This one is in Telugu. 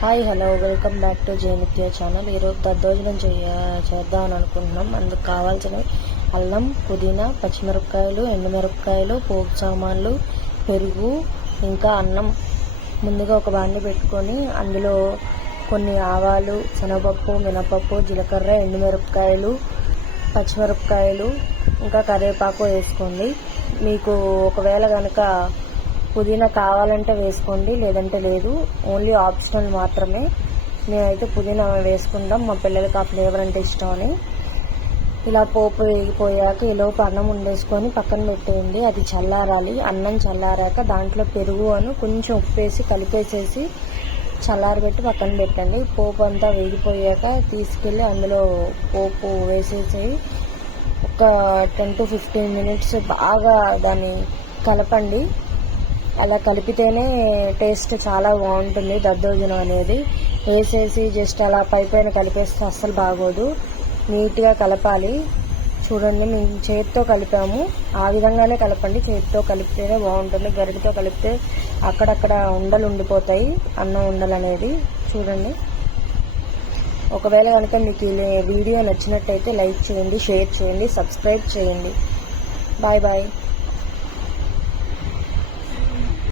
Hi hello welcome back to Jayanithya channel ఈరోజు దద్దోజనం చేయ చేద్దామని అనుకుంటున్నాం. అందుకు కావాల్సినవి అల్లం పుదీనా పచ్చిమిరపకాయలు ఎండుమిరపకాయలు పోపు సామాన్లు పెరుగు ఇంకా అన్నం. ముందుగా ఒక బాండి పెట్టుకొని అందులో కొన్ని ఆవాలు శనగపప్పు మినపప్పు జీలకర్ర ఎండుమిరపకాయలు పచ్చిమిరపకాయలు ఇంకా కరివేపాకు వేసుకోండి. మీకు ఒకవేళ కనుక పుదీనా కావాలంటే వేసుకోండి లేదంటే లేదు. ఓన్లీ ఆప్షనల్ మాత్రమే. నేనైతే పుదీనా వేసుకుంటాం మా పిల్లలకి ఆ ఫ్లేవర్ అంటే ఇష్టం అని ఇలా పోపు వేగిపోయాక ఈలోపు అన్నం ఉండేసుకొని పక్కన పెట్టేయండి. అది చల్లారాలి. అన్నం చల్లారాక దాంట్లో పెరుగు అను కొంచెం ఉప్పు వేసి కలిపేసేసి చల్లారబెట్టి పక్కన పెట్టండి. పోపు అంతా వేగిపోయాక తీసుకెళ్ళి అందులో పోపు వేసేసి ఒక టెన్ టు ఫిఫ్టీన్ మినిట్స్ బాగా దాన్ని కలపండి. అలా కలిపితేనే టేస్ట్ చాలా బాగుంటుంది. దద్దోజనం అనేది వేసేసి జస్ట్ అలా పై పైన కలిపేస్తే అస్సలు బాగోదు. నీట్గా కలపాలి. చూడండి మేము చేతితో కలిపాము. ఆ విధంగానే కలపండి. చేతితో కలిపితేనే బాగుంటుంది. గరిటతో కలిపితే అక్కడక్కడ ఉండలు ఉండిపోతాయి. అన్నం ఉండలు అనేది. చూడండి. ఒకవేళ కనుక మీకు ఈ వీడియో నచ్చినట్టయితే లైక్ చేయండి షేర్ చేయండి సబ్స్క్రైబ్ చేయండి. Bye bye.